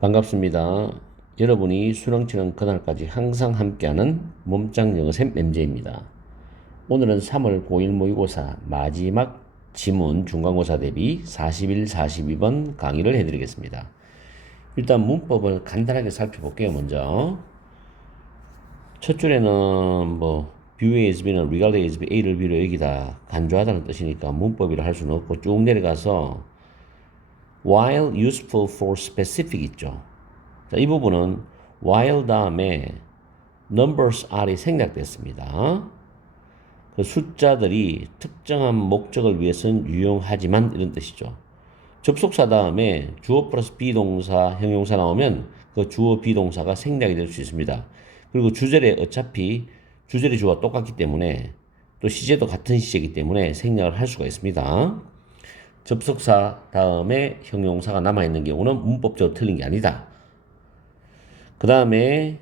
반갑습니다. 여러분이 수능 치는 그날까지 항상 함께하는 몸짱 영어쌤 MJ입니다. 오늘은 3월 고1 모의고사 마지막 지문 중간고사 대비 41, 42번 강의를 해드리겠습니다. 일단 문법을 간단하게 살펴볼게요. 먼저 첫 줄에는 view A's B는 regard A's B, A를 B로 여기다 간주하다는 뜻이니까 문법이라 할 수는 없고 쭉 내려가서 while useful for specific 있죠. 자, 이 부분은 while 다음에 numbers R이 생략됐습니다. 그 숫자들이 특정한 목적을 위해서는 유용하지만 이런 뜻이죠. 접속사 다음에 주어 플러스 비동사, 형용사 나오면 그 주어 비동사가 생략이 될 수 있습니다. 그리고 주절에 어차피 주절이 주어와 똑같기 때문에 또 시제도 같은 시제이기 때문에 생략을 할 수가 있습니다. 접속사 다음에 형용사가 남아있는 경우는 문법적으로 틀린 게 아니다. 그 다음에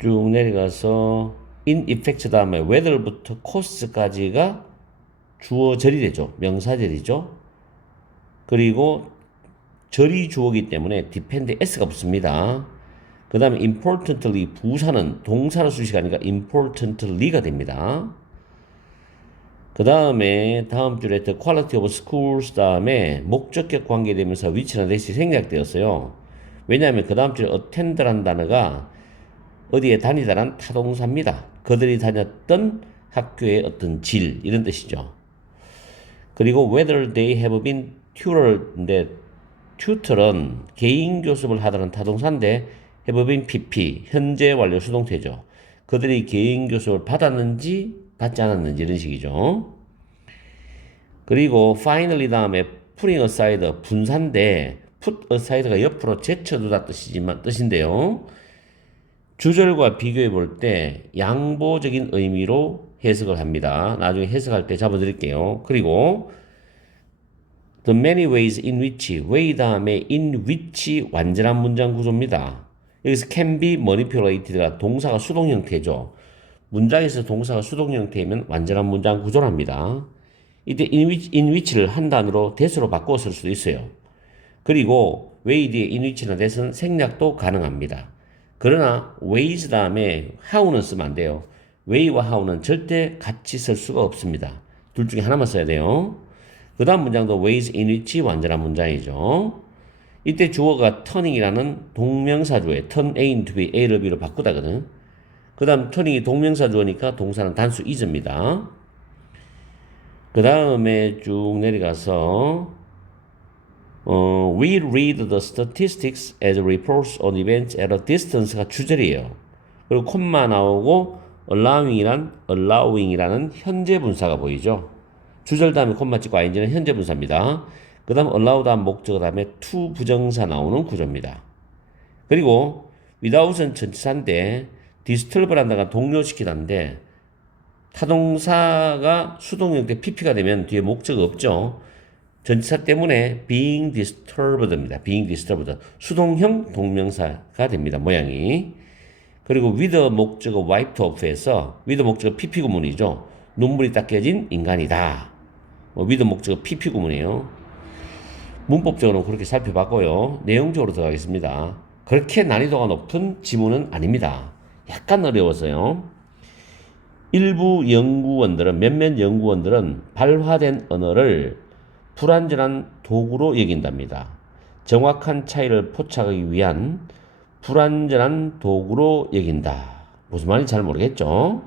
쭉 내려가서 in effect 다음에 whether부터 cause까지가 주어절이 되죠. 명사절이죠. 그리고 절이 주어이기 때문에 depend s가 붙습니다. 그 다음에 importantly 부사는 동사로 수식이 아니라 importantly가 됩니다. 그 다음에 다음 줄에 the quality of schools 다음에 목적격 관계되면서 which나 that이 생략되었어요. 왜냐하면 그 다음 줄에 attend라는 단어가 어디에 다니다란 타동사입니다. 그들이 다녔던 학교의 어떤 질 이런 뜻이죠. 그리고 whether they have been tutor인데 tutor은 개인 교습을 하다는 타동사인데 have been PP 현재 완료 수동태죠. 그들이 개인 교습을 받았는지 받지 않았는지 이런 식이죠. 그리고 finally 다음에 putting aside 분사인데 put aside가 옆으로 제쳐두다 뜻인데요. 주절과 비교해 볼 때 양보적인 의미로 해석을 합니다. 나중에 해석할 때 잡아드릴게요. 그리고 the many ways in which way 다음에 in which 완전한 문장 구조입니다. 여기서 can be manipulated가 동사가 수동 형태죠. 문장에서 동사가 수동 형태이면 완전한 문장 구조랍니다. 이때 in which를 한 단어로 that으로 바꿔 쓸 수도 있어요. 그리고 way 뒤에 in which나 that은 생략도 가능합니다. 그러나 ways 다음에 how는 쓰면 안 돼요. way와 how는 절대 같이 쓸 수가 없습니다. 둘 중에 하나만 써야 돼요. 그 다음 문장도 ways in which 완전한 문장이죠. 이때 주어가 turning이라는 동명사주에 turn A into B, A를 B로 바꾸다거든. 그 다음 turning이 동명사 주어니까 동사는 단수 is입니다. 그 다음에 쭉 내려가서 we read the statistics as reports on events at a distance가 주절이에요. 그리고 콤마 나오고 allowing이라는 현재 분사가 보이죠. 주절 다음에 콤마 찍고 ing는 현재 분사입니다. 그 다음 allow 다음 목적 다음에 to 부정사 나오는 구조입니다. 그리고 without은 전치사인데 disturb 단어가 동료시키다인데 타동사가 수동 형태 PP가 되면 뒤에 목적이 없죠. 전치사 때문에 being disturbed입니다. being disturbed. 수동형 동명사가 됩니다. 모양이. 그리고 with 목적어 wiped off에서 with 목적어 PP 구문이죠. 눈물이 닦여진 인간이다. with 목적어 PP 구문이에요. 문법적으로 그렇게 살펴봤고요. 내용적으로 들어가겠습니다. 그렇게 난이도가 높은 지문은 아닙니다. 약간 어려워서요. 일부 연구원들은 몇몇 연구원들은 발화된 언어를 불완전한 도구로 여긴답니다. 정확한 차이를 포착하기 위한 불완전한 도구로 여긴다. 무슨 말인지 잘 모르겠죠?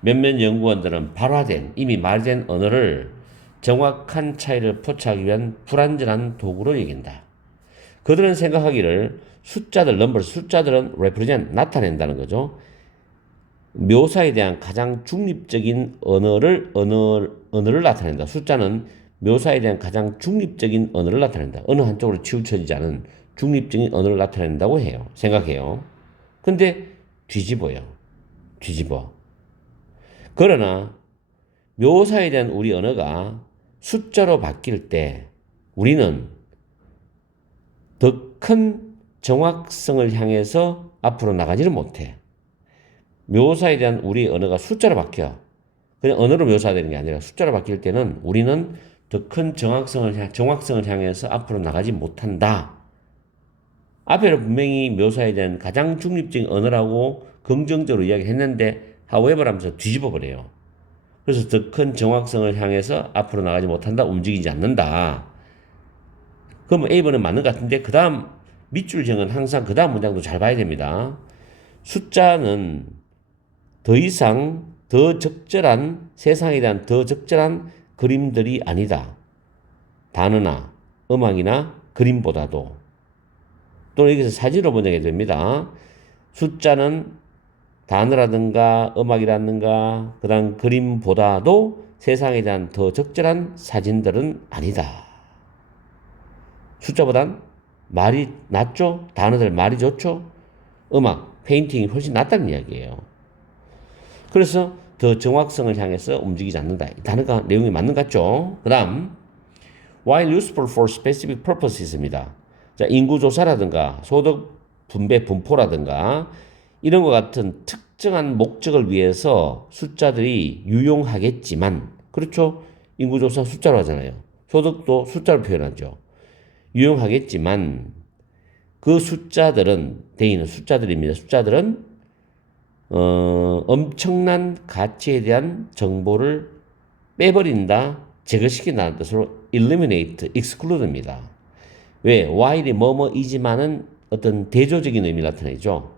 몇몇 연구원들은 발화된 이미 말된 언어를 정확한 차이를 포착하기 위한 불완전한 도구로 여긴다. 그들은 생각하기를 숫자들은 represent, 나타낸다는 거죠. 묘사에 대한 가장 중립적인 언어를 나타낸다. 숫자는 묘사에 대한 가장 중립적인 언어를 나타낸다. 어느 한쪽으로 치우쳐지지 않은 중립적인 언어를 나타낸다고 해요. 생각해요. 근데 뒤집어. 그러나 묘사에 대한 우리 언어가 숫자로 바뀔 때 우리는 더 큰 정확성을 향해서 앞으로 나가지를 못해. 묘사에 대한 우리 언어가 숫자로 바뀌어. 그냥 언어로 묘사되는 게 아니라 숫자로 바뀔 때는 우리는 더 큰 정확성을 향해서 앞으로 나가지 못한다. 앞에는 분명히 묘사에 대한 가장 중립적인 언어라고 긍정적으로 이야기했는데 however 하면서 뒤집어 버려요. 그래서 더 큰 정확성을 향해서 앞으로 나가지 못한다, 움직이지 않는다. 그러면 A번은 맞는 것 같은데 그 다음 밑줄 정은 항상 그 다음 문장도 잘 봐야 됩니다. 숫자는 더 이상 더 적절한 세상에 대한 더 적절한 그림들이 아니다. 단어나 음악이나 그림보다도 또는 여기서 사진으로 번역이 됩니다. 숫자는 단어라든가 음악이라든가 그다음 그림보다도 세상에 대한 더 적절한 사진들은 아니다. 숫자보단 말이 낫죠? 단어들 말이 좋죠? 음악, 페인팅이 훨씬 낫다는 이야기예요. 그래서 더 정확성을 향해서 움직이지 않는다. 이 단어가 내용이 맞는 것 같죠? 그 다음 while useful for specific purposes입니다. 자, 인구조사라든가 소득 분배 분포라든가 이런 것 같은 특정한 목적을 위해서 숫자들이 유용하겠지만 그렇죠? 인구조사 숫자로 하잖아요. 소득도 숫자로 표현하죠. 유용하겠지만 그 숫자들은 대인은 숫자들입니다. 숫자들은 엄청난 가치에 대한 정보를 빼버린다, 제거시킨다는 뜻으로 eliminate, exclude입니다. 왜? while이 뭐뭐이지만은 어떤 대조적인 의미를 나타내죠.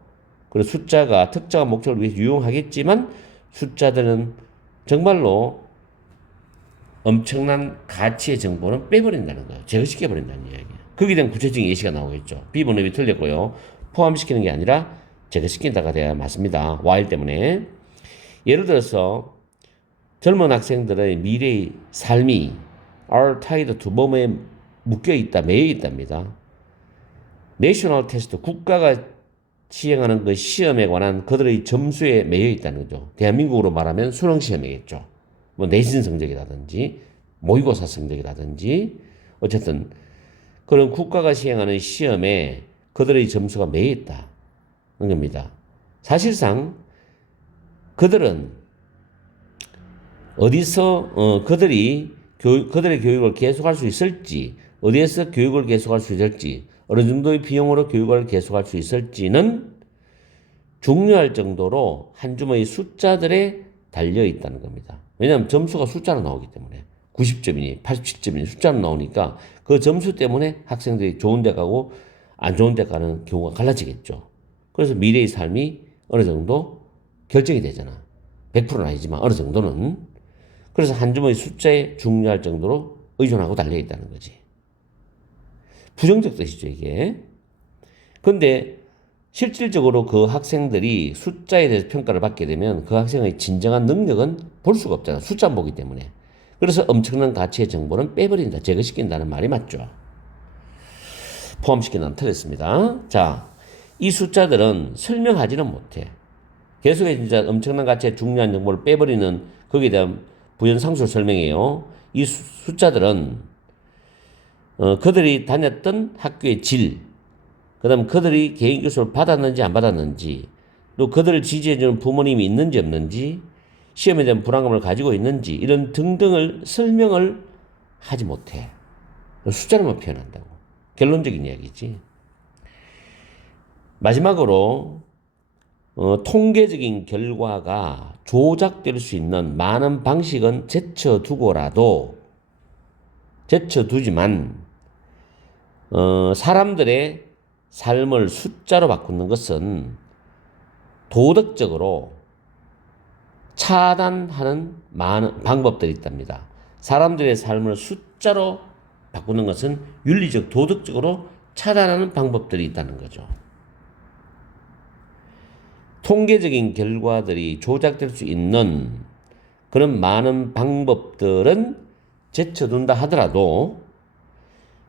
그리고 숫자가 특정한 목적을 위해서 유용하겠지만 숫자들은 정말로 엄청난 가치의 정보는 빼버린다는 거예요. 제거시켜버린다는 이야기예요. 거기에 대한 구체적인 예시가 나오겠죠. B번역이 틀렸고요. 포함시키는 게 아니라 제거시킨다가 돼야 맞습니다. while 때문에. 예를 들어서 젊은 학생들의 미래의 삶이 are tied to 뭐뭐에 묶여있다, 매여있답니다. 내셔널 테스트, 국가가 시행하는 그 시험에 관한 그들의 점수에 매여있다는 거죠. 대한민국으로 말하면 수능시험이겠죠. 뭐 내신 성적이라든지 모의고사 성적이라든지 어쨌든 그런 국가가 시행하는 시험에 그들의 점수가 매여있다는 겁니다. 사실상 그들은 어디서 그들의 교육을 계속할 수 있을지, 어디에서 교육을 계속할 수 있을지, 어느 정도의 비용으로 교육을 계속할 수 있을지는 중요할 정도로 한 줌의 숫자들에 달려 있다는 겁니다. 왜냐하면 점수가 숫자로 나오기 때문에 90점이니 87점이니 숫자로 나오니까 그 점수 때문에 학생들이 좋은 데 가고 안 좋은 데 가는 경우가 갈라지겠죠. 그래서 미래의 삶이 어느 정도 결정이 되잖아. 100%는 아니지만 어느 정도는. 그래서 한 줌의 숫자에 중요할 정도로 의존하고 달려있다는 거지. 부정적 뜻이죠, 이게. 근데 실질적으로 그 학생들이 숫자에 대해서 평가를 받게 되면 그 학생의 진정한 능력은 볼 수가 없잖아. 숫자만 보기 때문에. 그래서 엄청난 가치의 정보는 빼버린다, 제거시킨다는 말이 맞죠. 포함시키는 틀렸습니다. 자, 이 숫자들은 설명하지는 못해. 계속해서 진짜 엄청난 가치의 중요한 정보를 빼버리는 거기에 대한 부연상술 설명이에요. 이 숫자들은 그들이 다녔던 학교의 질, 그 다음 그들이 개인 교수를 받았는지 안 받았는지, 또 그들을 지지해주는 부모님이 있는지 없는지, 시험에 대한 불안감을 가지고 있는지 이런 등등을 설명을 하지 못해. 숫자로만 표현한다고. 결론적인 이야기지. 마지막으로 통계적인 결과가 조작될 수 있는 많은 방식은 제쳐두지만 사람들의 삶을 숫자로 바꾸는 것은 도덕적으로 차단하는 많은 방법들이 있답니다. 사람들의 삶을 숫자로 바꾸는 것은 윤리적, 도덕적으로 차단하는 방법들이 있다는 거죠. 통계적인 결과들이 조작될 수 있는 그런 많은 방법들은 제쳐둔다 하더라도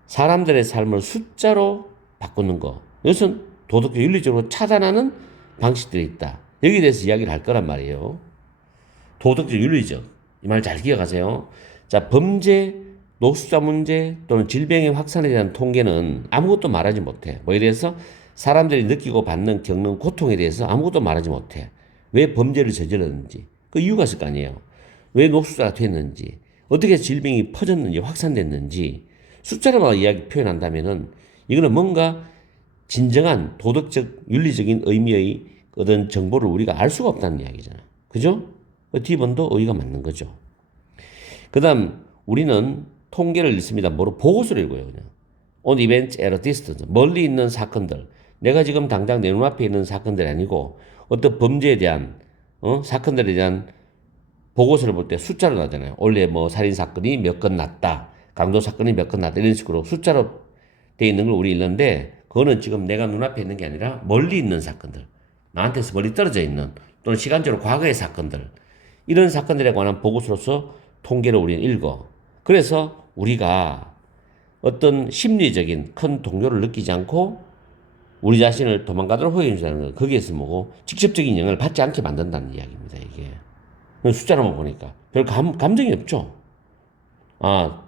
사람들의 삶을 숫자로 바꾸는 거, 이것은 도덕적, 윤리적으로 차단하는 방식들이 있다. 여기에 대해서 이야기를 할 거란 말이에요. 도덕적, 윤리적. 이 말 잘 기억하세요. 자, 범죄, 노숙자 문제 또는 질병의 확산에 대한 통계는 아무것도 말하지 못해. 뭐에 대해서? 사람들이 느끼고 받는 겪는 고통에 대해서 아무것도 말하지 못해. 왜 범죄를 저질렀는지 그 이유가 있을 거 아니에요. 왜 녹수자가 됐는지, 어떻게 질병이 퍼졌는지, 확산됐는지 숫자로만 이야기 표현한다면은 이거는 뭔가 진정한 도덕적, 윤리적인 의미의 어떤 정보를 우리가 알 수가 없다는 이야기잖아요. 그죠? D번도 의의가 맞는 거죠. 그 다음, 우리는 통계를 읽습니다. 뭐로? 보고서를 읽어요, 그냥. On events at a distance. 멀리 있는 사건들. 내가 지금 당장 내 눈앞에 있는 사건들이 아니고, 어떤 범죄에 대한, 사건들에 대한 보고서를 볼 때 숫자로 나잖아요. 원래 뭐 살인사건이 몇 건 났다. 강도사건이 몇 건 났다. 이런 식으로 숫자로 되어 있는 걸 우리 읽는데, 그거는 지금 내가 눈앞에 있는 게 아니라 멀리 있는 사건들. 나한테서 멀리 떨어져 있는, 또는 시간적으로 과거의 사건들. 이런 사건들에 관한 보고서로서 통계를 우리는 읽어. 그래서 우리가 어떤 심리적인 큰 동요를 느끼지 않고 우리 자신을 도망가도록 호행해준다는 거. 거기에서 뭐고 직접적인 영향을 받지 않게 만든다는 이야기입니다. 이게 숫자로만 보니까 별 감정이 없죠. 아,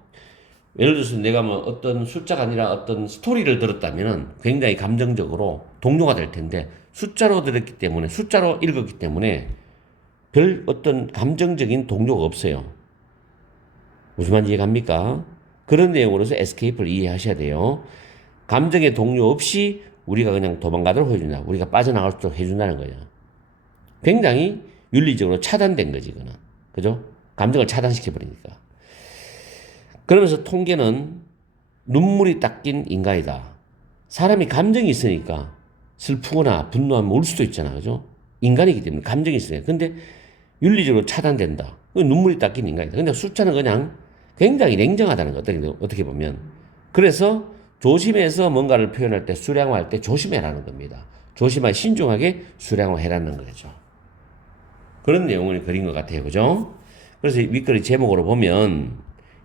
예를 들어서 내가 뭐 어떤 숫자가 아니라 어떤 스토리를 들었다면은 굉장히 감정적으로 동요가 될 텐데 숫자로 들었기 때문에 숫자로 읽었기 때문에 별 어떤 감정적인 동요가 없어요. 무슨 말인지 이해갑니까? 그런 내용으로서 에스케이프를 이해하셔야 돼요. 감정의 동요 없이 우리가 그냥 도망가도록 해준다. 우리가 빠져나갈 수 있도록 해준다는 거야. 굉장히 윤리적으로 차단된 거지, 그는. 그죠? 감정을 차단시켜버리니까. 그러면서 통계는 눈물이 닦인 인간이다. 사람이 감정이 있으니까 슬프거나 분노하면 울 수도 있잖아. 그죠? 인간이기 때문에 감정이 있으니까. 근데 윤리적으로 차단된다. 눈물이 닦인 인간이다. 근데 숫자는 그냥 굉장히 냉정하다는 거. 어떻게 보면. 그래서 조심해서 뭔가를 표현할 때, 수량화할 때 조심해라는 겁니다. 조심하게 신중하게 수량화해라는 거죠. 그런 내용을 그린 것 같아요. 그죠? 그래서 윗글의 제목으로 보면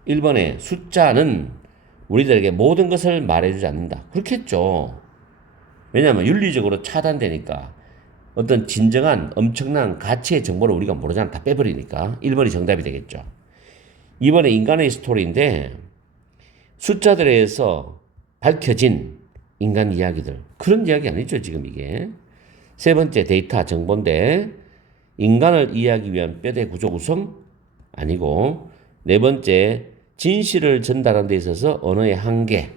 1번에 숫자는 우리들에게 모든 것을 말해주지 않는다. 그렇겠죠. 왜냐하면 윤리적으로 차단되니까 어떤 진정한 엄청난 가치의 정보를 우리가 모르잖아. 다 빼버리니까 1번이 정답이 되겠죠. 2번에 인간의 스토리인데 숫자들에 의해서 밝혀진 인간 이야기들. 그런 이야기 아니죠, 지금 이게. 세 번째 데이터 정보인데 인간을 이해하기 위한 뼈대 구조 구성 아니고 네 번째 진실을 전달하는 데 있어서 언어의 한계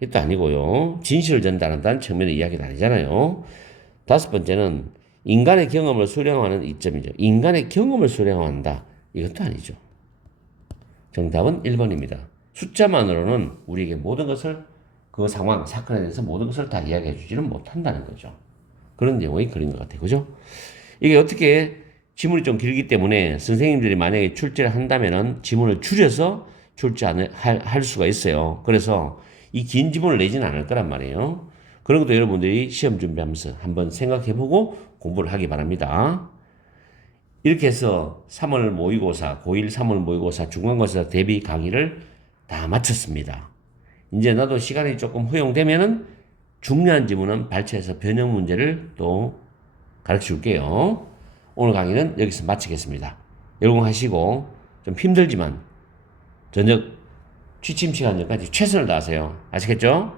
이것도 아니고요. 진실을 전달한다는 측면의 이야기는 아니잖아요. 다섯 번째는 인간의 경험을 수령하는 이점이죠. 인간의 경험을 수령한다. 이것도 아니죠. 정답은 1번입니다. 숫자만으로는 우리에게 모든 것을 그 상황, 사건에 대해서 모든 것을 다 이야기해 주지는 못한다는 거죠. 그런 내용이 그린 것 같아요. 그죠? 이게 어떻게 지문이 좀 길기 때문에 선생님들이 만약에 출제를 한다면은 지문을 줄여서 할 수가 있어요. 그래서 이 긴 지문을 내지는 않을 거란 말이에요. 그런 것도 여러분들이 시험 준비하면서 한번 생각해보고 공부를 하기 바랍니다. 이렇게 해서 3월 모의고사, 고1 3월 모의고사, 중간고사 대비 강의를 다 마쳤습니다. 이제 나도 시간이 조금 허용되면은 중요한 지문은 발췌해서 변형 문제를 또 가르쳐 줄게요. 오늘 강의는 여기서 마치겠습니다. 열공하시고 좀 힘들지만 저녁 취침 시간 전까지 최선을 다하세요. 아시겠죠?